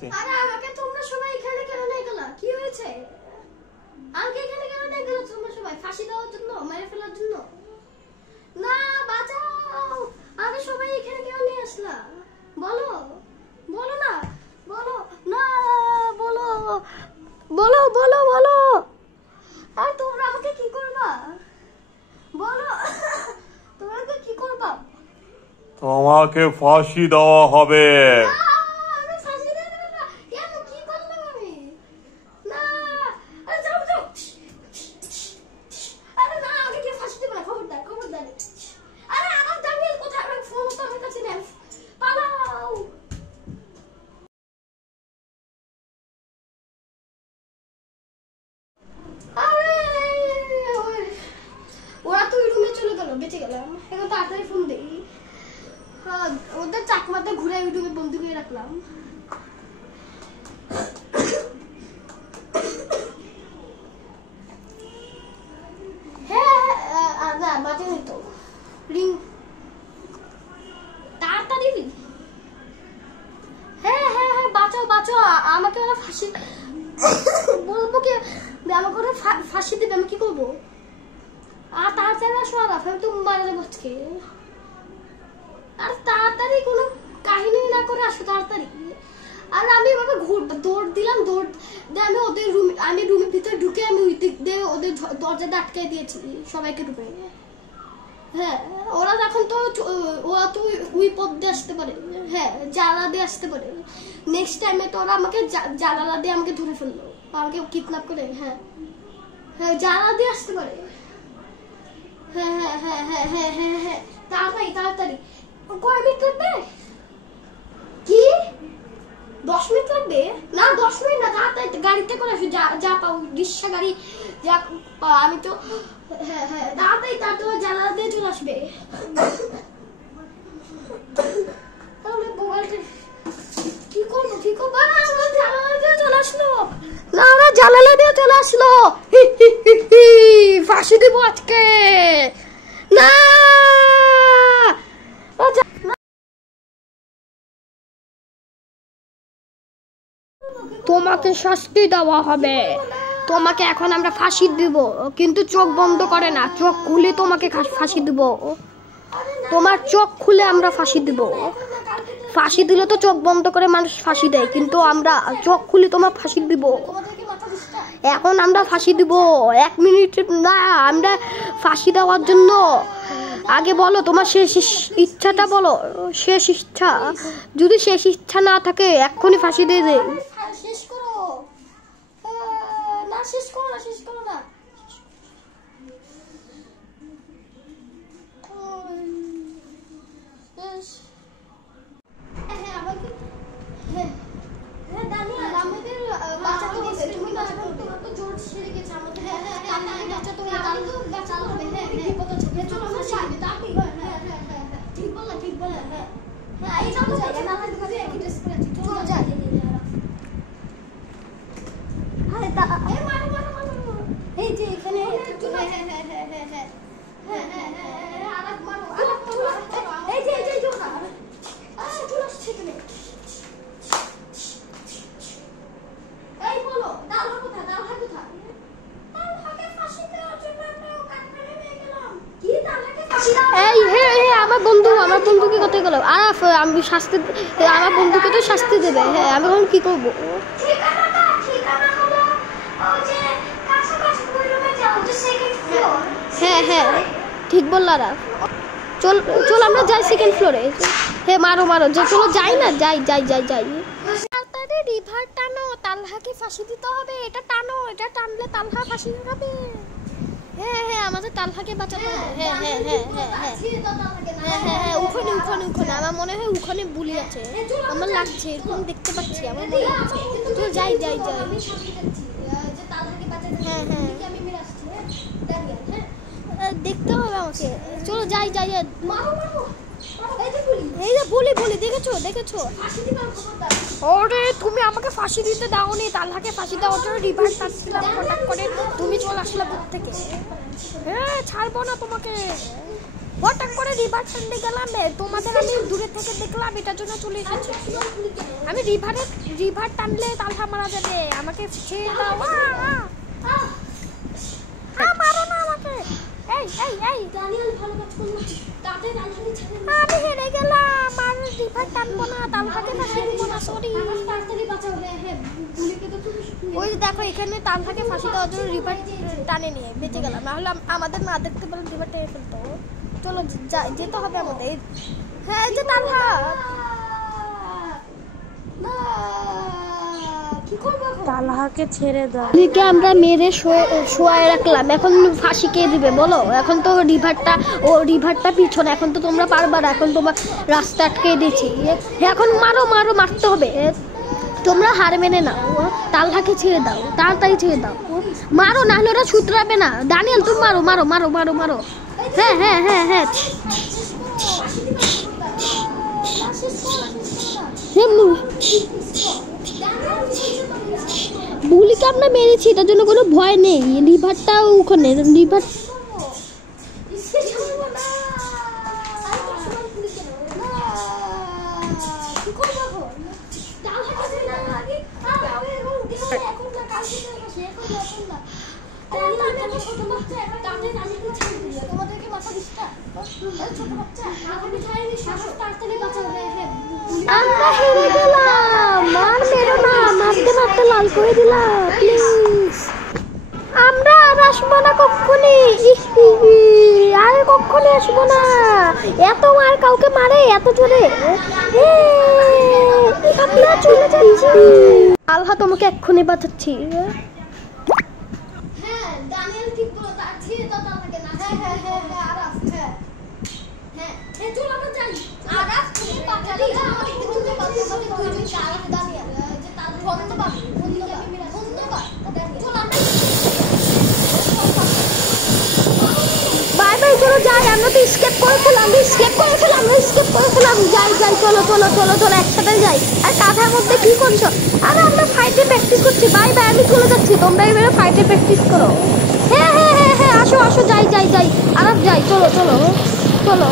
হয়েছে? আরে আমাকে তোমরা সবাই এখানে কেন নিয়ে গেলা? কি হয়েছে? আমাকে এখানে কেন নিয়ে গেলা তোমরা সবাই? ফাঁসি দেওয়ার জন্য, মেরে ফেলার জন্য? না, বাঁচাও! আমাকে সবাই এখানে কেন নিয়ে আসলা? বলো, বলো না, বলো না, বলো, বলো, বলো, বলো। আর তোমরা আমাকে কি করবা? বলো, তোমরা কি করবা? তোমাকে ফাঁসি দেওয়া হবে। ওরা তো ওই রুমে চলে গেল, বেঁচে গেলাম। এখন তাড়াতাড়ি ফোন দেই। ওদের চাকমাতে ঘুরে ইউটিউবে বন্ধু করে রাখলাম। হ্যাঁ, না বাজে হইতো রিং তাড়াতাড়ি। হ্যাঁ হ্যাঁ হ্যাঁ, বাঁচাও বাঁচাও, আমাকে ওরা ফাঁসি বলবো কি? আমাকে ওরা ফাঁসি দেবে, আমি কি করবো? আর তাড়াতাড়ি আসো, আর আমি তো মারা যাবো আজকে। আর তাড়াতাড়ি কোনো কাহিনী না করে আসো তাড়াতাড়ি। আর আমি এভাবে দৌড় দিলাম, দৌড় দিয়ে আমি ওদের রুমের ভিতরে ঢুকে আমি ওই দিক দিয়ে ওদের দরজাটা আটকে দিয়েছি সবাইকে রুমে। হ্যাঁ, ওরা এখন তো ওরা তো ওই পথ দিয়ে আসতে পারে। হ্যাঁ, জানালা দিয়ে আসতে পারে। নেক্সট টাইমে তো ওরা আমাকে জানালা দিয়ে আমাকে ধরে ফেললো, আমাকে কিডন্যাপ করে। হ্যাঁ হ্যাঁ, জানালা দিয়ে আসতে পারে। হ্যাঁ হ্যাঁ হ্যাঁ হ্যাঁ হ্যাঁ হ্যাঁ হ্যাঁ, তাড়াতাড়ি তাড়াতাড়ি। কয় মিনিট লাগবে? কি 10 মিনিট লাগবে? না 10 মিনিট না, তাড়াতাড়ি গাড়িতে করে আসো, যা পাও রিক্সা গাড়ি যা আমি তো। হ্যাঁ হ্যাঁ, তাড়াতাড়ি তাড়াতাড়ি জানালা দিয়ে চলে আসবে। তাহলে মোবাইলটা কি করবো? কি করবো? জানালা দিয়ে চলে আসলো। না, ওরা জানালা দিয়ে চলে আসলো। ফাঁসি দিব আজকে। না, তোমাকে শাস্তি দেওয়া হবে। তোমাকে এখন আমরা ফাঁসি দিব, কিন্তু চোখ বন্ধ করে না, চোখ খুলে তোমাকে ফাঁসি দিব। তোমার চোখ খুলে আমরা ফাঁসি দিব। ফাঁসি দিলে তো চোখ বন্ধ করে মানুষ ফাঁসি দেয়, কিন্তু আমরা চোখ খুলে তোমার ফাঁসি দিব। এখন আমরা ফাঁসি দিব 1 মিনিট না, আমরা ফাঁসি দেওয়ার জন্য আগে বলো তোমার শেষ ইচ্ছাটা বলো। শেষ ইচ্ছা, যদি শেষ ইচ্ছা না থাকে এক্ষুনি ফাঁসি দিয়ে দে। শেষ করো না, শেষ করো না, শেষ করো না। আমার বন্ধুকে কোথায় গেল? আর আমি শাস্তি, আমার বন্ধুকে তো শাস্তি দেবে। হ্যাঁ, আমি এখন কি করবো? হ্যাঁ হ্যাঁ, ঠিক বললাম। চল আমরা যাই সেকেন্ড ফ্লোরে। হ্যাঁ, মারো মারো, চলো যাই না, যাই যাই যাই যাই। তাড়াতাড়ি রিভার টানো, তালহাকে ফাঁসি দিতে হবে। এটা টানো, এটা টানলে তালহা ফাঁসি হবে। হ্যাঁ হ্যাঁ, আমাদের তালহাকে বাঁচাতে হবে। হ্যাঁ হ্যাঁ হ্যাঁ হ্যাঁ হ্যাঁ হ্যাঁ হ্যাঁ হ্যাঁ, ওখানে ওখানে ওখানে আমার মনে হয় ওখানে বুলি আছে, আমার লাগছে, এরকম দেখতে পাচ্ছি, আমার মনে হচ্ছে। তো যাই যাই যাই। হ্যাঁ হ্যাঁ, দেখতে হবে আমাকে। চলো যাই যাই। এই যে বলি বলি, দেখেছো দেখেছো? ওরে, তুমি আমাকে ফাঁসি দিতে দাওনি, তালহাকে ফাঁসি দেওয়ার জন্য রিভার টানছিলাম হঠাৎ করে, তুমি চলে আসলে দূর থেকে। হ্যাঁ, ছাড়বো না তোমাকে। হঠাৎ করে রিভার টানতে গেলাম, তোমাদের আমি দূরে থেকে দেখলাম, এটার জন্য চলে এসেছি। আমি রিভার টানলে তালহা মারা যাবে, আমাকে ছেড়ে দাও। মারো না আমাকে। এই দানিয়েল ভালো কাজ করলো, তাতে তালহাকে ছেড়ে আমি হেরে গেলাম, আর রিভার টানবো না, তালহাকে ফাঁসি দিব না, সরি। তাড়াতাড়ি বাঁচাও। হ্যাঁ বুলিকে তো তুমি ওই দেখো এখানে তালহাকে ফাঁসি দেওয়ার জন্য রিভার টানে নিয়ে বেঁচে গেলাম, নাহলে আমাদের না দেখতে পেলে রিভার টেনে ফেলতো। চলো যেতে হবে আমাদের। হ্যাঁ এই যে তালহা। না কি করব এখন? তালহাকে ছেড়ে দাও। লিকে আমরা মেরে শোয়ায় রাখলাম, এখন ফাঁসি কে দিবে বলো? এখন তো রিভারটা পিছনে, এখন তো তোমরা পারবা না, এখন তোমার রাস্তা আটকে দিয়েছি। এখন মারো মারতে হবে, তোমরা হার মেনে নাও। তালহাকে ছেড়ে দাও, তাড়াতাড়ি ছেড়ে দাও, মারো, নাহলে ওরা সুতরাবে না। দানিয়েল তুমি মারো। হ্যাঁ বুলিকে আমরা মেরেছি, এটার জন্য কোনো ভয় নেই। রিভারটাও ওখানে, রিভার আমরা হেরে গেলাম, আর মেরো না, মারতে লাল করে দিলাম প্লিজ। আমরা আর আসবো না কখনই, আর কখনই আসবো না। এত মার কাউকে মারে এত জোরে, আমরা চলে যাচ্ছি। আল্লাহ তোমাকে এক্ষুনি বাঁচাচ্ছি। হ্যাঁ দানিয়েল ঠিক বলো, তার ছেড়ে দাও তালহাকে না। হ্যাঁ আরাফ, হ্যাঁ চলো আমরা যাই। আরাফ তুমি বাঁচালি, আমাকে তুমি বাঁচাতে দুইজন আরাফ দানিয়েল, যে তার ধন্যবাদ। চলো আমরা বাই চলো যাই, আমরা তো স্কেপ করেছিলাম, যাই চলো একসাথে যাই। আর কাঁধার মধ্যে কি করছো? আরে আমরা ফাইটে প্র্যাকটিস করছি। বাই আমি চলে যাচ্ছি, তোমরা এবারে ফাইটে প্র্যাকটিস করো। হ্যাঁ আসো যাই আরাম যাই, চলো